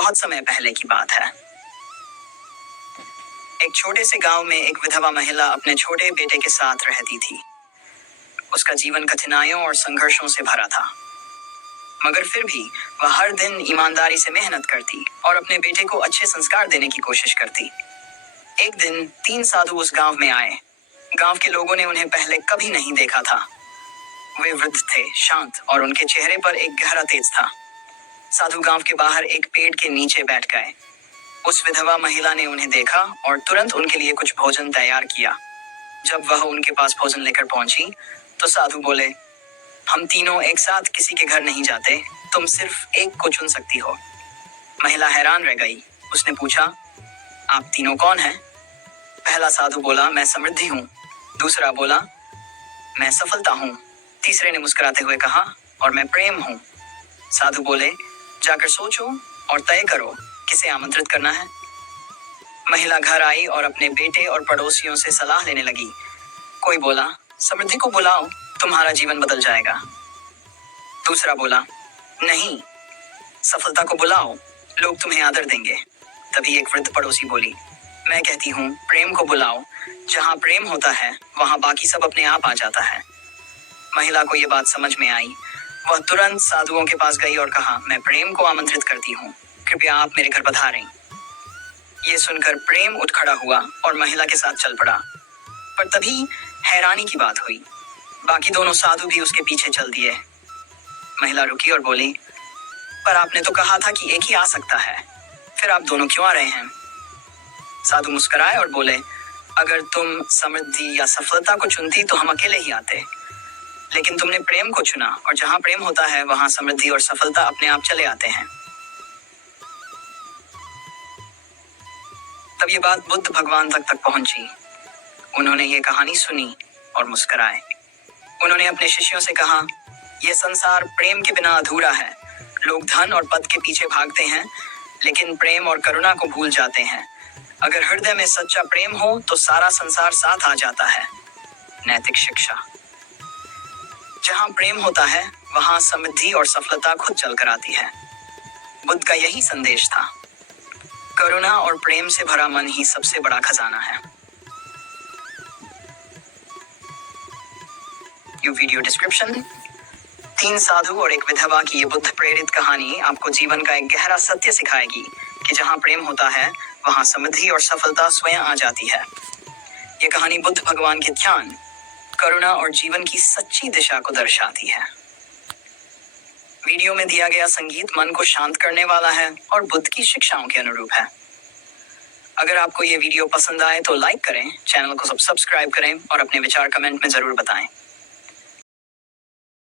बहुत समय पहले की बात है। एक छोटे से गांव में एक विधवा महिला अपने छोटे बेटे के साथ रहती थी। उसका जीवन कठिनाइयों और संघर्षों से भरा था, मगर फिर भी वह हर दिन ईमानदारी से मेहनत करती और अपने बेटे को अच्छे संस्कार देने की कोशिश करती। एक दिन 3 साधु उस गांव में आए। गांव के लोगों ने उन्हें पहले कभी नहीं देखा था। वे वृद्ध थे, शांत, और उनके चेहरे पर एक गहरा तेज था। साधु गांव के बाहर एक पेड़ के नीचे बैठ गए। उस विधवा महिला ने उन्हें देखा और तुरंत उनके लिए कुछ भोजन तैयार किया। जब वह उनके पास भोजन लेकर पहुंची तो साधु बोले, हम तीनों एक साथ किसी के घर नहीं जाते, तुम सिर्फ एक को चुन सकती हो। महिला हैरान रह गई। उसने पूछा, आप तीनों कौन हैं? पहला साधु बोला, मैं समृद्धि हूँ। दूसरा बोला, मैं सफलता हूँ। तीसरे ने मुस्कुराते हुए कहा, और मैं प्रेम हूँ। साधु बोले, जाकर सोचो और तय करो किसे आमंत्रित करना है। महिला घर आई और अपने बेटे और पड़ोसियों से सलाह लेने लगी। कोई बोला, समृद्धि को बुलाओ, तुम्हारा जीवन बदल जाएगा। दूसरा बोला, नहीं, सफलता को बुलाओ, लोग तुम्हें आदर देंगे। तभी एक वृद्ध पड़ोसी बोली, मैं कहती हूँ, प्रेम को बुलाओ, जहाँ प्रेम होता है वहाँ बाकी सब अपने आप आ जाता है। महिला को ये बात समझ में आई। वह तुरंत साधुओं के पास गई और कहा, मैं प्रेम को आमंत्रित करती हूँ, कृपया आप मेरे घर पधारें। ये सुनकर प्रेम उठ खड़ा हुआ और महिला के साथ चल पड़ा। पर तभी हैरानी की बात हुई। बाकी दोनों साधु भी उसके पीछे चल दिए। महिला रुकी और बोली, पर आपने तो कहा था कि एक ही आ सकता है, फिर आप दोनों क्यों आ रहे हैं? साधु मुस्कुराए और बोले, अगर तुम समृद्धि या सफलता को चुनती तो हम अकेले ही आते, लेकिन तुमने प्रेम को चुना, और जहां प्रेम होता है वहां समृद्धि और सफलता अपने आप चले आते हैं। तब ये बात बुद्ध भगवान तक पहुंची। उन्होंने ये कहानी सुनी और मुस्कुराए। उन्होंने अपने शिष्यों से कहा, यह संसार प्रेम के बिना अधूरा है। लोग धन और पद के पीछे भागते हैं, लेकिन प्रेम और करुणा को भूल जाते हैं। अगर हृदय में सच्चा प्रेम हो तो सारा संसार साथ आ जाता है। नैतिक शिक्षा। जहां प्रेम होता है वहां समृद्धि और सफलता खुद चलकर आती है। बुद्ध का यही संदेश था। करुणा और प्रेम से भरा मन ही सबसे बड़ा खजाना है। You video description. 3 साधु और एक विधवा की ये बुद्ध प्रेरित कहानी आपको जीवन का एक गहरा सत्य सिखाएगी कि जहां प्रेम होता है वहां समृद्धि और सफलता स्वयं आ जाती है। ये कहानी बुद्ध भगवान के ध्यान, करुणा और जीवन की सच्ची दिशा को दर्शाती है। वीडियो में दिया गया संगीत मन को शांत करने वाला है और बुद्ध की शिक्षाओं के अनुरूप है। अगर आपको ये वीडियो पसंद आए तो लाइक करें, चैनल को सब्सक्राइब करें और अपने विचार कमेंट में जरूर बताएं।